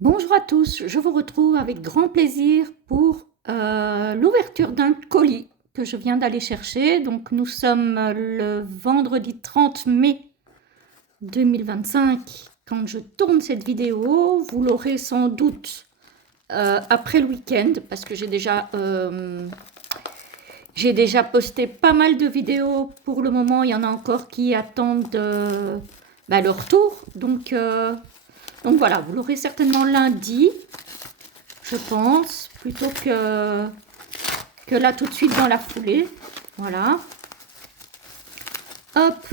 Bonjour à tous, je vous retrouve avec grand plaisir pour l'ouverture d'un colis que je viens d'aller chercher. Donc nous sommes le vendredi 30 mai 2025 quand je tourne cette vidéo. Vous l'aurez sans doute après le week-end parce que j'ai déjà posté pas mal de vidéos pour le moment. Il y en a encore qui attendent le retour. Donc voilà, vous l'aurez certainement lundi, je pense, plutôt que là tout de suite dans la foulée. Voilà. Hop,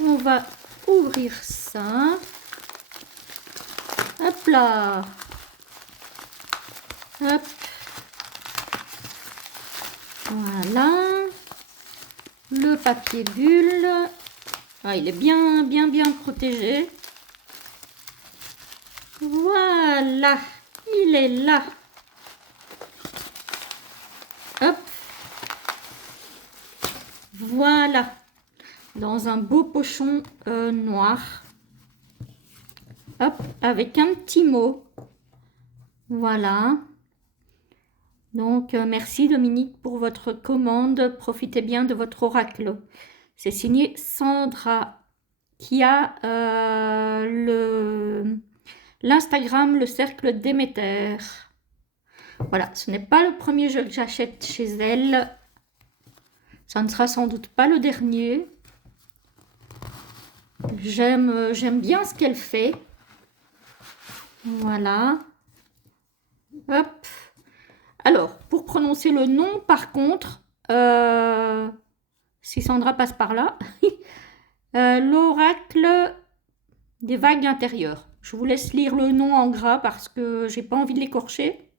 on va ouvrir ça. Hop là. Hop. Voilà. Le papier bulle. Ah, il est bien protégé. Voilà. Il est là. Hop. Voilà. Dans un beau pochon noir. Hop, avec un petit mot. Voilà. Donc, merci Dominique pour votre commande. Profitez bien de votre oracle. C'est signé Sandra qui a l'Instagram, le cercle Déméter. Voilà, ce n'est pas le premier jeu que j'achète chez elle. Ça ne sera sans doute pas le dernier. J'aime bien ce qu'elle fait. Voilà. Hop. Alors, pour prononcer le nom, par contre, si Sandra passe par là, l'oracle des vagues intérieures. Je vous laisse lire le nom en gras parce que j'ai pas envie de l'écorcher.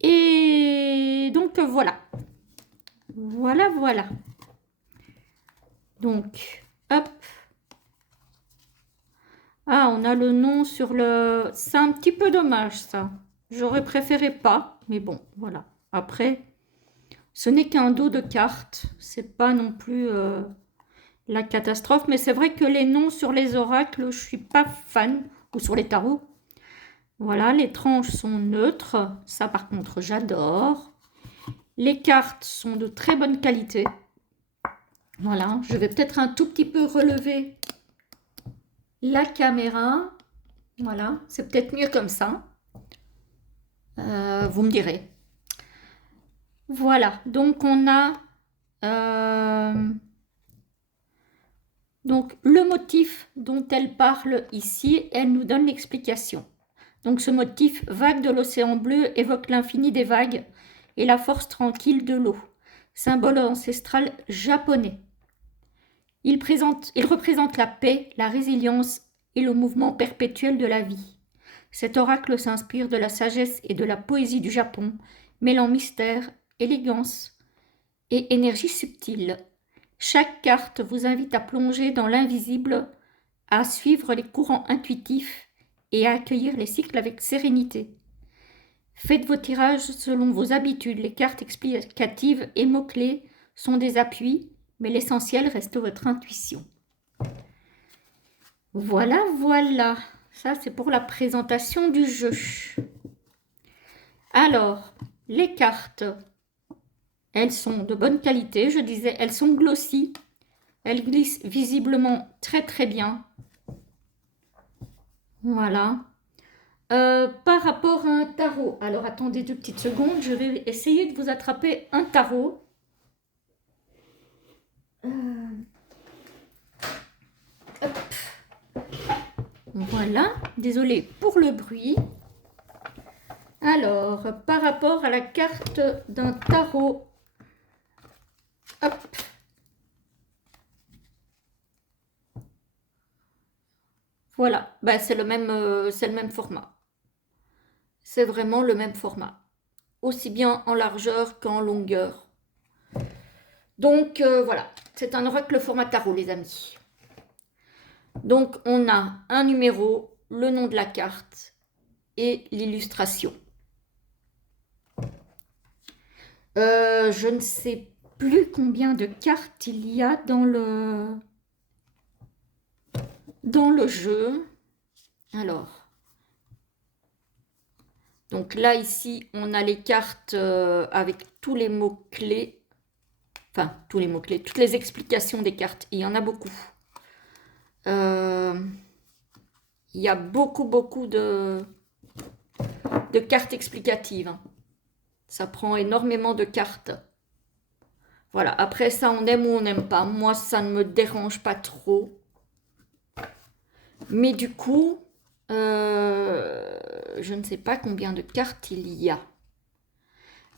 Et donc voilà. Voilà. Donc, hop. Ah, on a le nom sur le... C'est un petit peu dommage ça. J'aurais préféré pas, mais bon, voilà. Après, ce n'est qu'un dos de cartes. C'est pas non plus la catastrophe. Mais c'est vrai que les noms sur les oracles, je suis pas fan. Ou sur les tarots. Voilà, les tranches sont neutres. Ça, par contre, j'adore. Les cartes sont de très bonne qualité. Voilà, je vais peut-être un tout petit peu relever la caméra. Voilà, c'est peut-être mieux comme ça. Vous me direz. Voilà, donc on a donc le motif dont elle parle ici, elle nous donne l'explication. Donc ce motif vague de l'océan bleu évoque l'infini des vagues et la force tranquille de l'eau, symbole ancestral japonais. Il représente la paix, la résilience et le mouvement perpétuel de la vie. Cet oracle s'inspire de la sagesse et de la poésie du Japon, mêlant mystère, élégance et énergie subtile. Chaque carte vous invite à plonger dans l'invisible, à suivre les courants intuitifs et à accueillir les cycles avec sérénité. Faites vos tirages selon vos habitudes. Les cartes explicatives et mots-clés sont des appuis, mais l'essentiel reste votre intuition. Voilà. Ça, c'est pour la présentation du jeu. Alors, les cartes, elles sont de bonne qualité. Je disais, elles sont glossy. Elles glissent visiblement très bien. Voilà. Par rapport à un tarot. Alors, attendez 2 petites secondes. Je vais essayer de vous attraper un tarot. Hop. Voilà. Désolée pour le bruit. Alors, par rapport à la carte d'un tarot. Hop. Voilà. Bah, c'est le même format. C'est vraiment le même format. Aussi bien en largeur qu'en longueur. Donc, voilà. C'est un oracle format tarot, les amis. Donc, on a un numéro, le nom de la carte et l'illustration. Je ne sais plus combien de cartes il y a dans le jeu. Alors, Donc là, ici, on a les cartes avec tous les mots-clés. Enfin, tous les mots-clés, toutes les explications des cartes. Il y en a beaucoup. Il y a beaucoup de cartes explicatives, hein. Ça prend énormément de cartes. Voilà, après ça, on aime ou on n'aime pas. Moi, ça ne me dérange pas trop. Mais du coup, je ne sais pas combien de cartes il y a.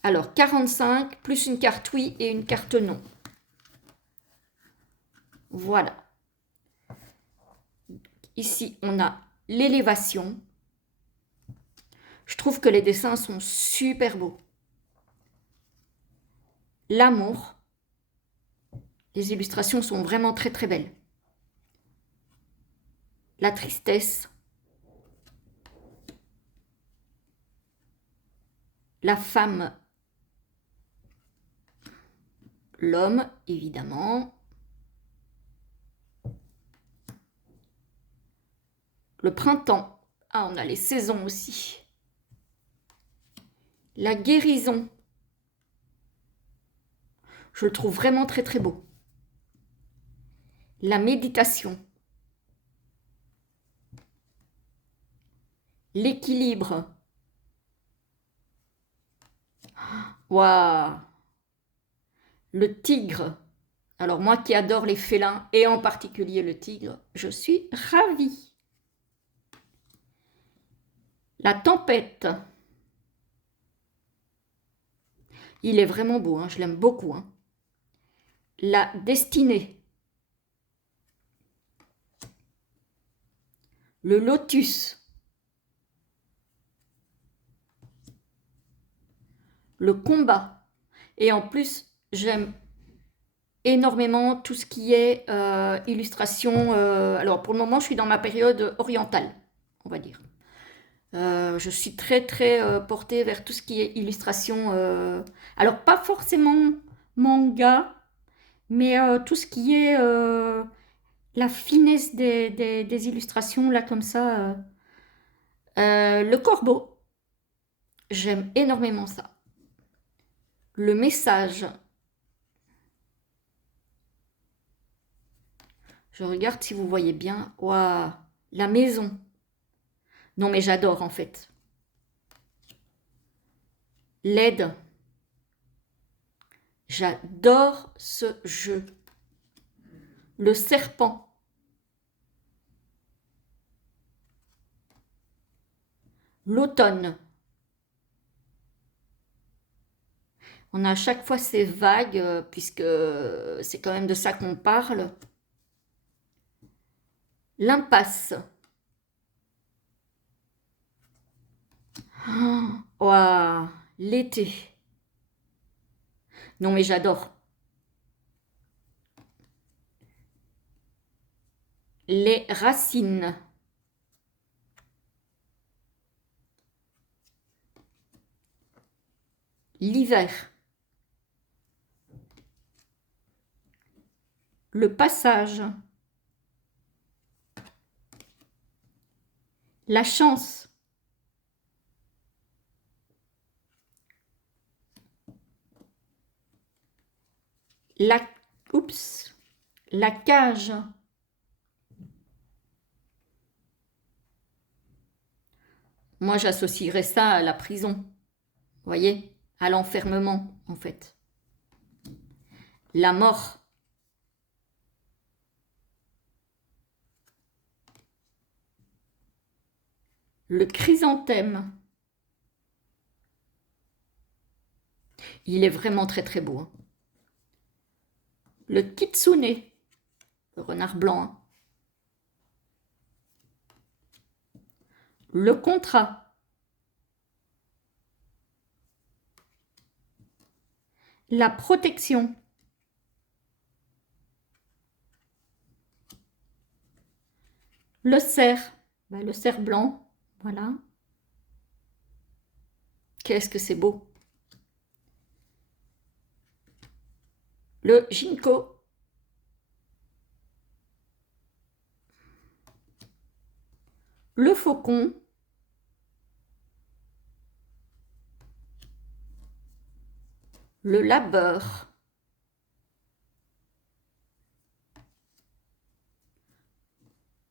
Alors, 45, plus une carte oui et une carte non. Voilà. Ici, on a l'élévation. Je trouve que les dessins sont super beaux. L'amour. Les illustrations sont vraiment très belles. La tristesse. La femme. L'homme, évidemment. Le printemps. Ah, on a les saisons aussi. La guérison. Je le trouve vraiment très beau. La méditation. L'équilibre. Waouh! Le tigre. Alors moi qui adore les félins, et en particulier le tigre, je suis ravie. La tempête. Il est vraiment beau, hein, je l'aime beaucoup, hein. La destinée. Le lotus. Le combat. Et en plus, j'aime énormément tout ce qui est illustration. Alors pour le moment, je suis dans ma période orientale, on va dire. Je suis très portée vers tout ce qui est illustration. Alors pas forcément manga, mais tout ce qui est la finesse des illustrations, là comme ça. Le corbeau, j'aime énormément ça. Le message. Je regarde si vous voyez bien. Waouh, la maison. Non mais j'adore en fait. L'aide. J'adore ce jeu. Le serpent. L'automne. On a à chaque fois ces vagues, puisque c'est quand même de ça qu'on parle. L'impasse. Oh, ouah, l'été. Non mais j'adore. Les racines. L'hiver. Le passage. La chance. La, oups, la cage. Moi, j'associerais ça à la prison. Vous voyez, à l'enfermement, en fait. La mort. Le chrysanthème. Il est vraiment très beau, hein. Le kitsune. Le renard blanc, hein. Le contrat. La protection. Le cerf. Ben, le cerf blanc. Voilà. Qu'est-ce que c'est beau. Le ginkgo. Le faucon. le labeur,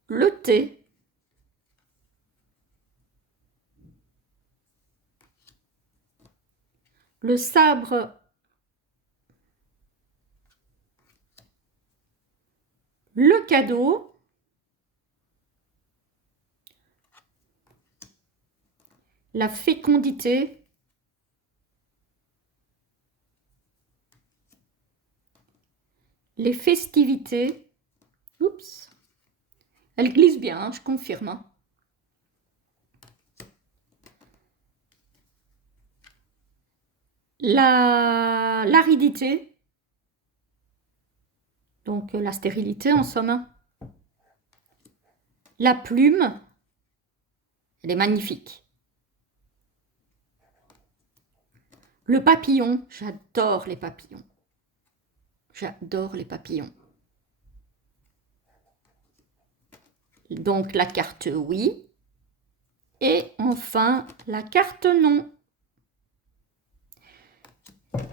le thé, le sabre, le cadeau, la fécondité, les festivités. Oups, elle glisse bien, hein, je confirme. Hein. L'aridité, donc la stérilité en somme. Hein. La plume, elle est magnifique. Le papillon, j'adore les papillons. J'adore les papillons. Donc la carte oui. Et enfin la carte non.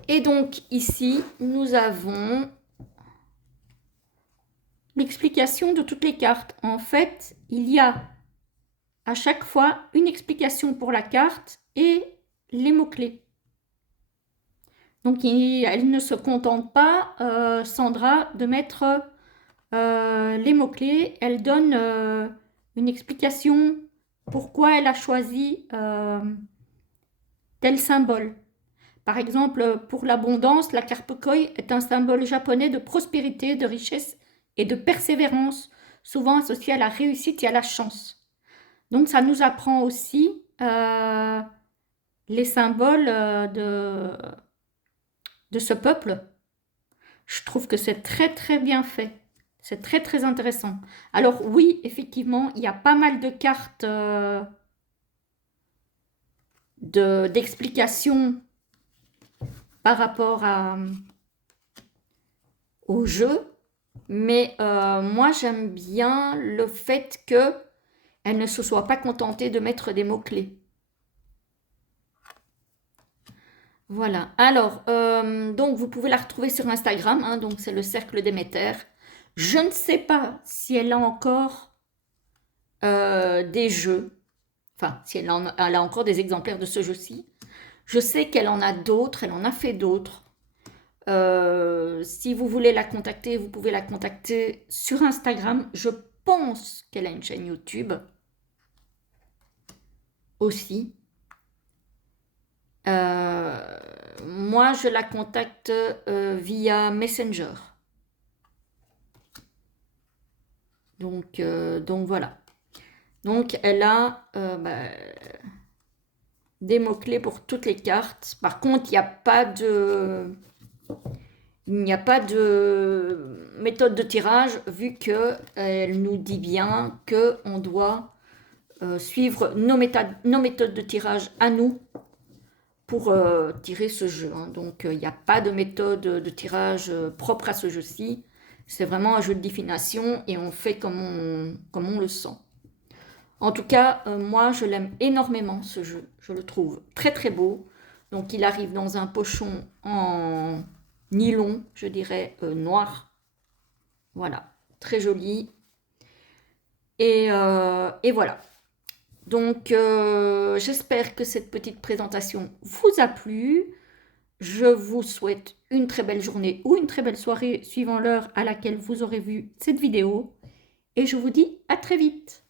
Et donc ici, nous avons l'explication de toutes les cartes. En fait, il y a à chaque fois une explication pour la carte et les mots-clés. Donc, elle ne se contente pas, Sandra, de mettre les mots-clés. Elle donne une explication pourquoi elle a choisi tel symbole. Par exemple, pour l'abondance, la carpe-koi est un symbole japonais de prospérité, de richesse et de persévérance, souvent associé à la réussite et à la chance. Donc, ça nous apprend aussi les symboles de ce peuple. Je trouve que c'est très très bien fait. C'est très très intéressant. Alors oui, effectivement, il y a pas mal de cartes d'explications par rapport au jeu. Mais moi, j'aime bien le fait qu'elle ne se soit pas contentée de mettre des mots-clés. Voilà. Alors, donc vous pouvez la retrouver sur Instagram. Hein, donc c'est le Cercle Déméter. Je ne sais pas si elle a encore des jeux. Enfin, si elle a encore des exemplaires de ce jeu-ci. Je sais qu'elle en a d'autres. Elle en a fait d'autres. Si vous voulez la contacter, vous pouvez la contacter sur Instagram. Je pense qu'elle a une chaîne YouTube aussi. Moi, je la contacte via Messenger. Donc voilà. Donc, elle a des mots-clés pour toutes les cartes. Par contre, il n'y a pas de méthode de tirage vu qu'elle nous dit bien qu'on doit suivre nos méthodes de tirage à nous pour tirer ce jeu. Hein. Donc, il n'y a pas de méthode de tirage propre à ce jeu-ci. C'est vraiment un jeu de divination et on fait comme on le sent. En tout cas, moi, je l'aime énormément, ce jeu. Je le trouve très, très beau. Donc, il arrive dans un pochon en nylon, je dirais noir. Voilà, très joli. Et voilà. Donc, j'espère que cette petite présentation vous a plu. Je vous souhaite une très belle journée ou une très belle soirée, suivant l'heure à laquelle vous aurez vu cette vidéo. Et je vous dis à très vite.